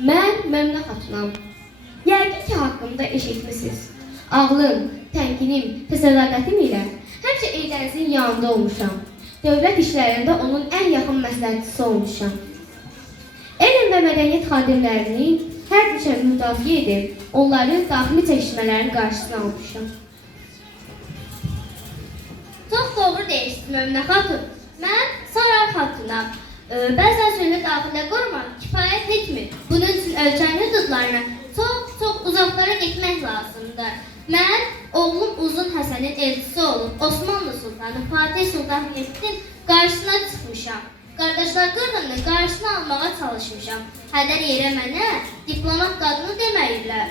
Mən Məmnə Xatunam. Yəqin ki, haqqımda eşitmisiniz. Ağlım, tənkinim, təsəvvürlətim ilə həmişə Eldənizin yanında olmuşam. Dövlət işlərində onun ən yaxın məsləhətçisi olmuşam. Elm və mədəniyyət xadimlərini hər düşə müdafiə edib, onların daxili çəkişmələrin qarşısını almışam. Çox doğru deyirsiniz Məmnə xatun. Mən Saray xatunam. Bəzən sözünü daxilə qorumaq kifayət etmir. Bunun üçün ölkənin hüdudlarına çox uzaqlara getmək lazımdır. Mən oğlum Uzun Həsənin elçisi olub Osmanlı Sultanı Fatih Sultan Mehmet'in qarşısına çıxmışam. Qardaşlar qırğınının qarşısını almağa çalışmışam. Hədər yerə mənə diplomat qadını deməyirlər.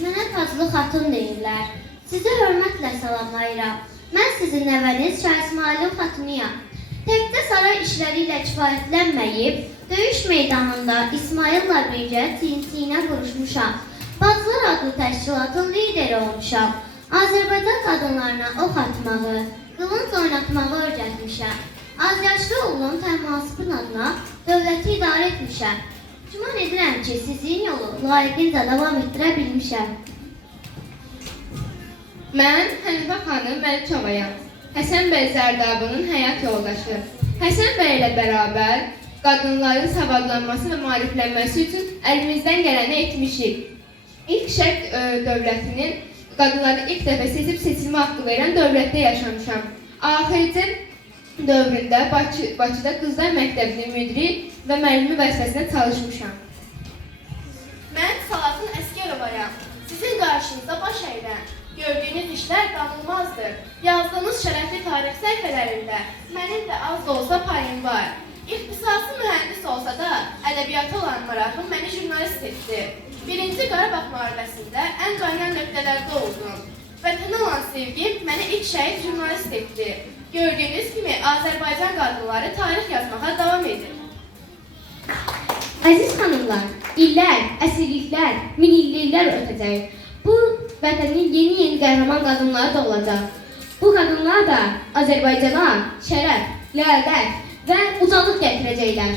Mənə Taclı xatun deyirlər. Sizi hörmətlə salamlayıram. Mən sizin nəvəniz Şah İsmailin xatunuyam. Təkcə saray işləri ilə kifayətlənməyib, döyüş meydanında İsmail'la birgə tintinə vuruşmuşam. Bacılar adlı təşkilatın lideri olmuşam. Azərbaycan qadınlarına ox atmağı, qılınc oynatmağı öyrətmişəm. Azyaşlı oğlum Təhmasibin adına dövləti idarə etmişəm. Güman edirəm ki, sizin yolu layiqincə davam etdirə bilmişəm. Mən Hənifə xanım Məlikovayam. Həsən bəy Zərdabının həyat yoldaşı. Həsən bəy ilə bərabər qadınların savadlanması və maariflənməsi üçün əlimizdən gələni etmişik. İlk Şərq dövlətinin qadınları ilk dəfə seçilmə haqqı verən dövlətdə yaşamışam. AXC dövründə Bakıda Qızlar Məktəbinin müdiri və müəllimi vəzifəsində çalışmışam. Mən Salatın Əsgərovayam. Sizin qarşınızda baş əyirəm. Gördüyünüz işlər danılmazdır. Yazdığınız şərəfli tarix səhifələrində mənim də az da olsa payım var. İxtisası mühəndis olsa da ədəbiyyata olan marağım məni jurnalist etdi. Birinci Qarabağ müharibəsində ən qaynayan nöqtələrdə oldum. Vətənə olan sevgim məni ilk şəhid jurnalist etdi. Gördüyünüz kimi Azərbaycan qadınları tarix yazmağa davam edir. Əziz xanımlar, illər, əsirliklər, minilliklər ötəcək. Bu vətənin yeni qəhrəman qadınları da olacaq. Bu qadınlar da Azərbaycana şərəf, ləyaqət və ucalıq gətirəcəklər.